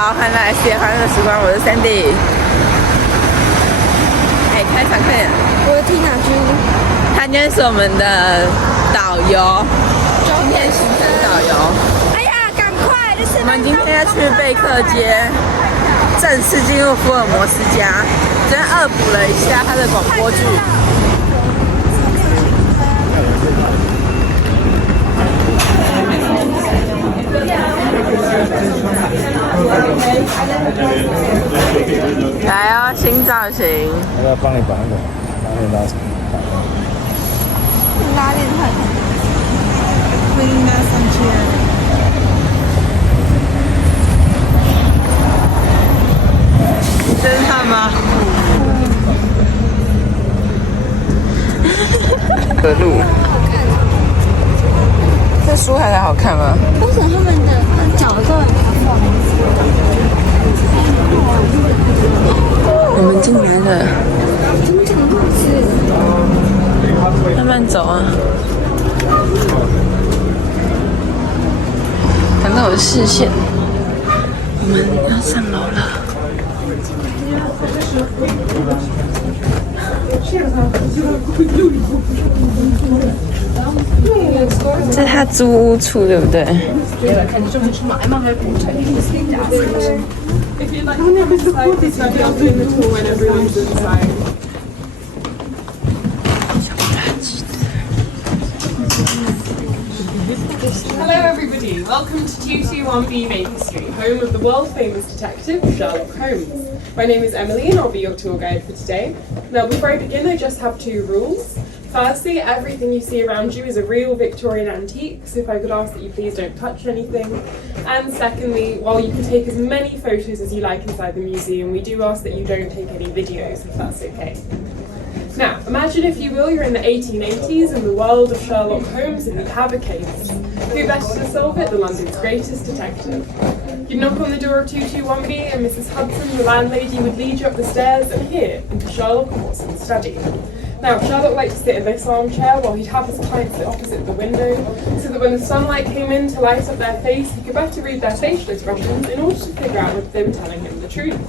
好，欢迎来 S 欢乐时光，我是 Sandy。开场快点！我是 Tina 猪，他今天是我们的导游，今天行程导游。哎呀，赶快！我们今天要去贝克街，正式进入福尔摩斯家。昨天恶补了一下他的广播剧。来哦，新造型。我要帮你把那个拉链拉起来。拉链太长。会拉上去。侦探吗？的路。这书还好看吗？为什么他们的脚都很放？我们进来了。怎么这个好吃？慢慢走啊。挡到我的视线。我们要上楼了。这是他租屋处，对不对？Hello everybody, welcome to 221B Baker Street, home of the world-famous detective Sherlock Holmes. My name is Emily and I'll be your tour guide for today. Now before I begin I just have two rules. Firstly, everything you see around you is a real Victorian antique, so if I could ask that you please don't touch anything. And secondly, while you can take as many photos as you like inside the museum, we do ask that you don't take any videos, if that's okay. Now, imagine if you will, you're in the 1880s in the world of Sherlock Holmes and you have a case. Who better to solve it than London's greatest detective? You'd knock on the door of 221B and Mrs. Hudson, the landlady, would lead you up the stairs and here into Sherlock and Watson's study. Now, Sherlock liked to sit in this armchair while he'd have his clients sit opposite the window, so that when the sunlight came in to light up their face, he could better read their facial expressions in order to figure out whether they were telling him the truth.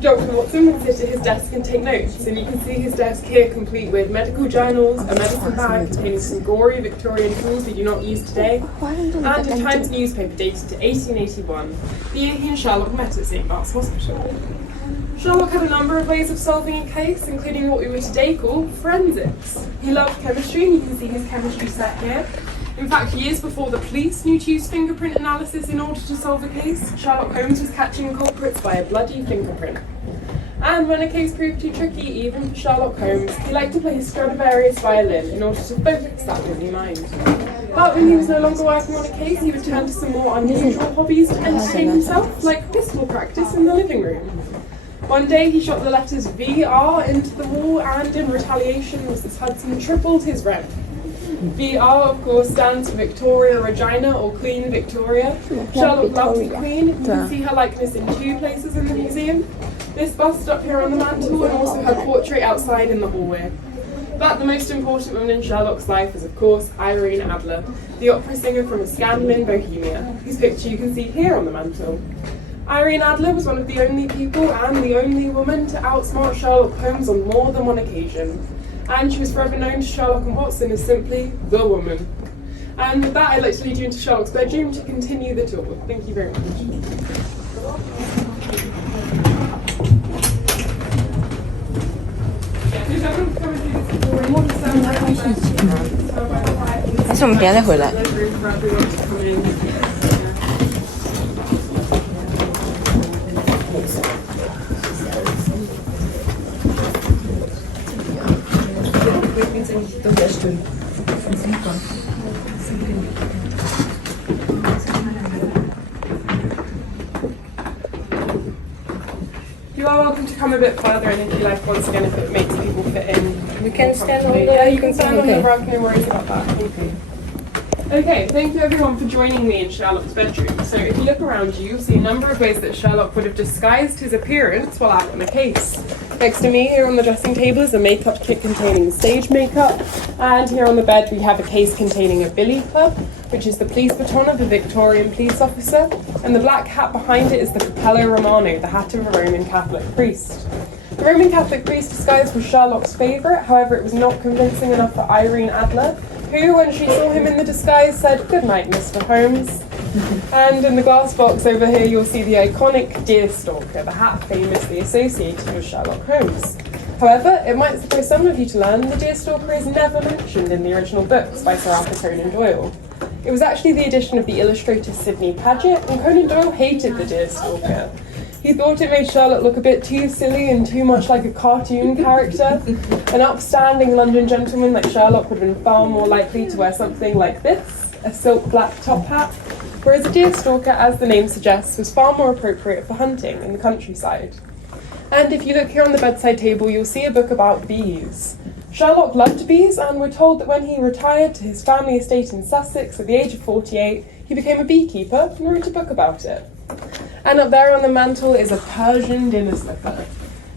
Dr. Watson would sit at his desk and take notes, and you can see his desk here complete with medical journals, a medicine bag containing some gory Victorian tools we do not use today, and a Times newspaper dated to 1881, the year he and Sherlock met at St. Mark's Hospital. Sherlock had a number of ways of solving a case, including what we would today call forensics. He loved chemistry, and you can see his chemistry set here. In fact, years before the police knew to use fingerprint analysis in order to solve a case, Sherlock Holmes was catching culprits by a bloody fingerprint. And when a case proved too tricky, even for Sherlock Holmes, he liked to play his Stradivarius violin in order to focus that busy mind. But when he was no longer working on a case, he would turn to some more unusual hobbies to entertain himself, like pistol practice in the living room. One day he shot the letters VR into the wall, and in retaliation, Mrs. Hudson tripled his rent. VR, of course, stands for Victoria Regina, or Queen Victoria. Sherlock loved the Queen. You can see her likeness in two places in the museum. This bust up here on the mantle, and also her portrait outside in the hallway. But the most important woman in Sherlock's life is, of course, Irene Adler, the opera singer from a scandal in Bohemia, whose picture you can see here on the mantle. Irene Adler was one of the only people and the only woman to outsmart Sherlock Holmes on more than one occasion. And she was forever known to Sherlock and Watson as simply the woman. And with that, I'd like to lead you into Sherlock's bedroom to continue the tour. Thank you very much. You are welcome to come a bit further, and if you like, once again, if it makes people fit in. We can stand on the... Yeah, you can stand on the rug, no worries about that. Thank you. Okay, thank you everyone for joining me in Sherlock's bedroom. So if you look around you, you'll see a number of ways that Sherlock would have disguised his appearance while out on a case. Next to me here on the dressing table is a makeup kit containing stage makeup, and here on the bed we have a case containing a billy club, which is the police baton of a Victorian police officer, and the black hat behind it is the Capello Romano, the hat of a Roman Catholic priest. The Roman Catholic priest disguise was Sherlock's favourite, however it was not convincing enough for Irene Adler, who, when she saw him in the disguise, said, "Good night, Mr. Holmes." And in the glass box over here you'll see the iconic deerstalker, the hat famously associated with Sherlock Holmes. However, it might surprise some of you to learn the deerstalker is never mentioned in the original books by Sir Arthur Conan Doyle. It was actually the addition of the illustrator Sidney Paget, and Conan Doyle hated the deerstalker. He thought it made Sherlock look a bit too silly and too much like a cartoon character. An upstanding London gentleman like Sherlock would have been far more likely to wear something like this, a silk black top hat, whereas a deerstalker, as the name suggests, was far more appropriate for hunting in the countryside. And if you look here on the bedside table, you'll see a book about bees. Sherlock loved bees, and we're told that when he retired to his family estate in Sussex at the age of 48, he became a beekeeper and wrote a book about it. And up there on the mantel is a Persian dinner slipper.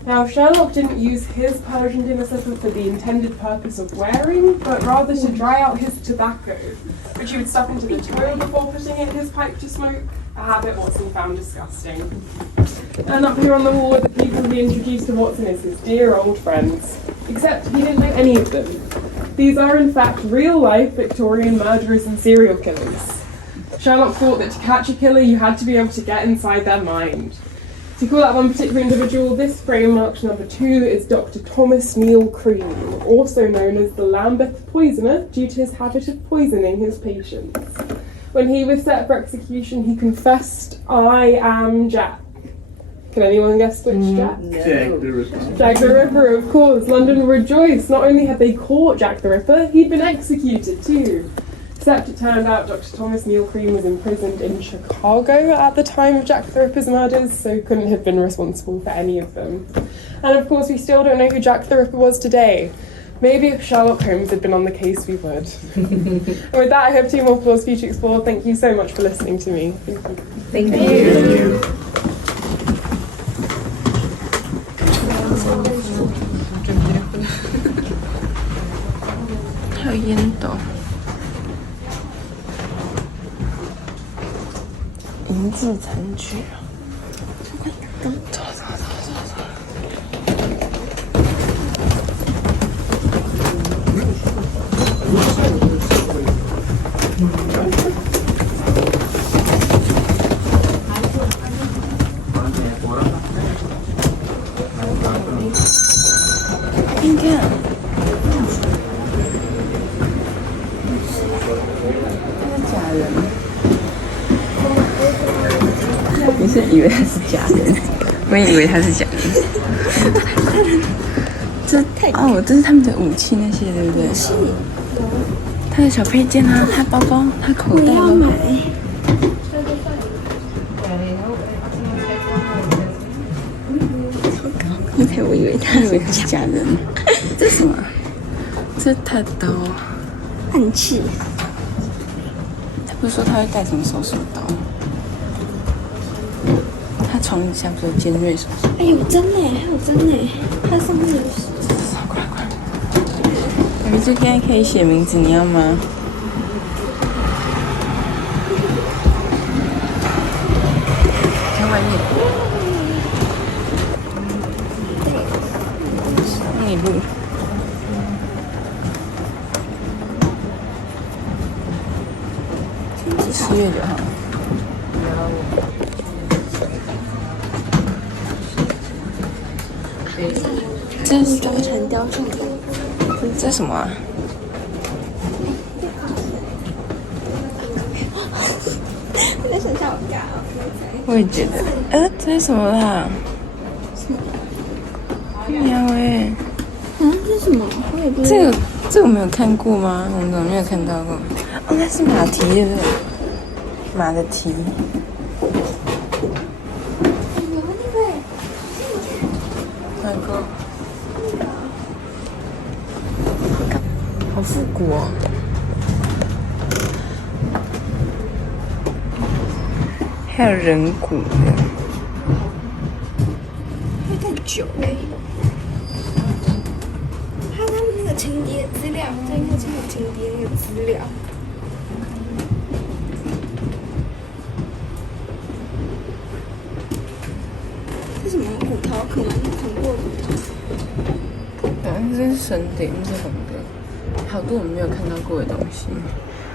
Now, Sherlock didn't use his Persian dinner slipper for the intended purpose of wearing, but rather to dry out his tobacco, which he would stuff into the toilet before putting it in his pipe to smoke, a habit Watson found disgusting. And up here on the wall are the people he introduced to Watson as his dear old friends, except he didn't know any of them. These are in fact real-life Victorian murderers and serial killers. Sherlock thought that to catch a killer you had to be able to get inside their mind. To call out one particular individual, this frame marked number 2 is Dr. Thomas Neil Cream, also known as the Lambeth Poisoner due to his habit of poisoning his patients. When he was set for execution, he confessed, "I am Jack." Can anyone guess which Jack? Jack the Ripper. Jack the Ripper, of course. London rejoiced. Not only had they caught Jack the Ripper, he'd been executed too. Except it turned out Dr. Thomas Neil Cream was imprisoned in Chicago at the time of Jack the Ripper's murders, so couldn't have been responsible for any of them. And of course, we still don't know who Jack the Ripper was today. Maybe if Sherlock Holmes had been on the case, we would. And with that, I have 2 more floors for you to explore. Thank you so much for listening to me. Thank you. Thank you. How烟斗。银质餐具。走。你看，他是假人。你是以为他是假人？我也以为他是假人。这是他们的武器那些，对不对？是。他的小配件啊，他包包，他口袋都买。OK， 我以为他是假人。这是什么？这是他的刀。暗器。他不是说他会带什么手术刀？他床底下不是有尖锐手术？哎，有针呢，还有针呢，它上面有。快！你这边可以写名字，你要吗？看外面。让你录。10月9号。这是早晨雕像的。这是什么啊？我在想象我家哦。我也觉得，这是什么啦？喵哎！这是什么？我也不知道。这个没有看过吗？我们怎么没有看到过？哦，那是马蹄，对不对？马的蹄。哪个？好复古哦！还有人骨的，会太久哎。他们那个情节资料，这应该是有情节那个资料。什么虎头可能很过这是神顶，是红的，好多我们没有看到过的东西。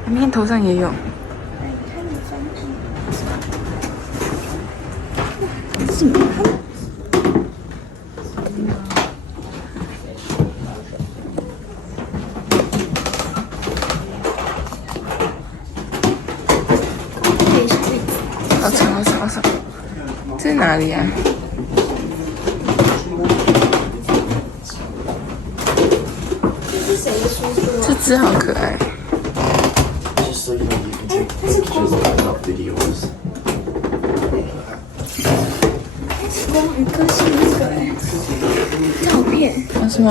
你看头上也有。哎，看你装逼。哇，什么？好长好长好长，这是哪里啊？这是谁的叔叔啊？这只好可爱。Just so you know, you can take pictures of adult videos. 它是光宇哥是那个照片。啊，是吗？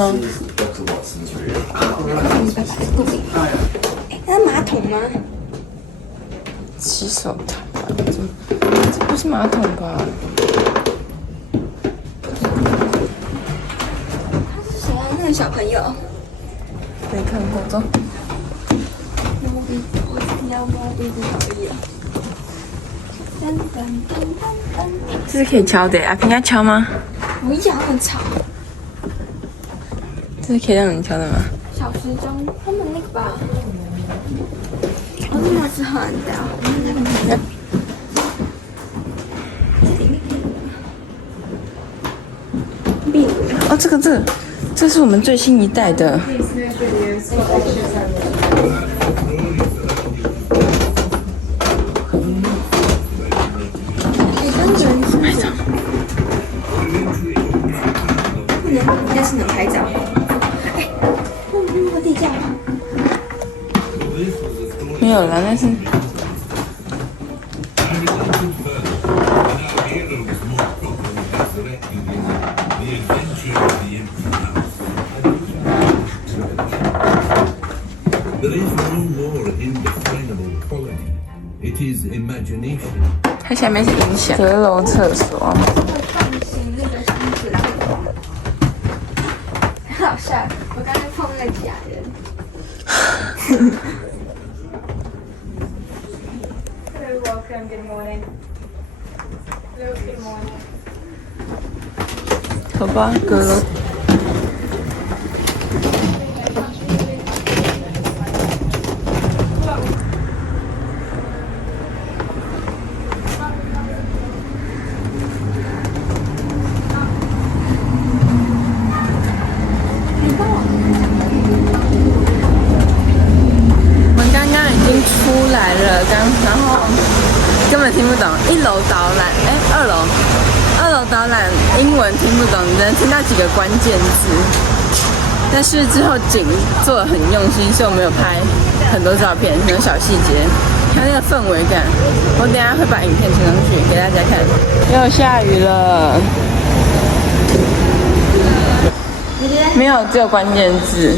Dr. Watson's room. 你爸爸的故里。哎，那是马桶吗？洗手台吧？这不是马桶吧？他是谁啊？那个小朋友。没看过，走。摸鼻子，我一定要摸鼻子可以了。噔噔噔噔噔。这是可以敲的，阿平要敲吗？不要那么吵。这是可以让人敲的吗？小时钟，他们那个吧。哦，那个是很的。哦，这是我们最新一代的。应该是能拍照。哎，我地价。没有啦，但是。它下面是音响。阁楼厕所。放心，那个箱子啦。很好笑，我刚才碰那个假人。Hello, welcome. Good morning. Hello, good morning. 好吧，阁楼。出来了，然后根本听不懂。1楼导览，2楼导览，英文听不懂，只能听到几个关键字。但是之后景做得很用心，所以我们有拍很多照片，很多小细节，还有那个氛围感。我等一下会把影片传上去给大家看。又下雨了，没有，只有关键字。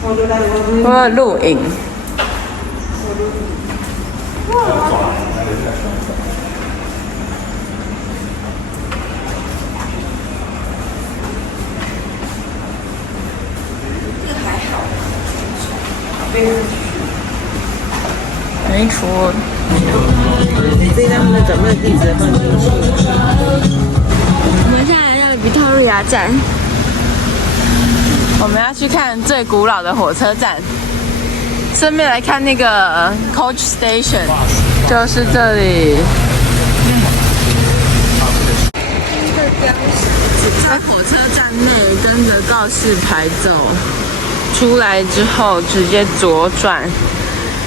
我有录影。这个还好。没错。这他们的转卖地址放进去。我们现在来到了维多利亚站。我们要去看最古老的火车站，顺便来看那个 Coach Station， 就是这里。在火车站内跟着告示牌走，出来之后直接左转，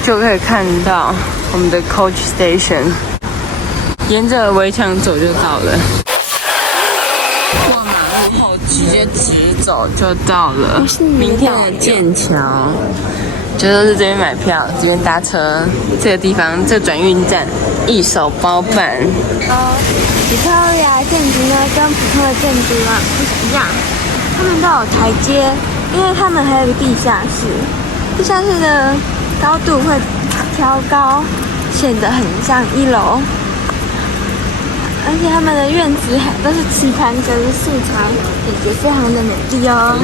就可以看到我们的 Coach Station， 沿着围墙走就到了。过马路后直接直走就到了明天的剑桥，就是这边买票，这边搭车，这个地方这个转运站一手包办。维多利亚建筑呢，跟普通的建筑啊不一样，他们都有台阶，因为他们还有个地下室，地下室的高度会调高，显得很像1楼。而且他们的院子都是棋盘格的素材，感觉非常的美丽哦。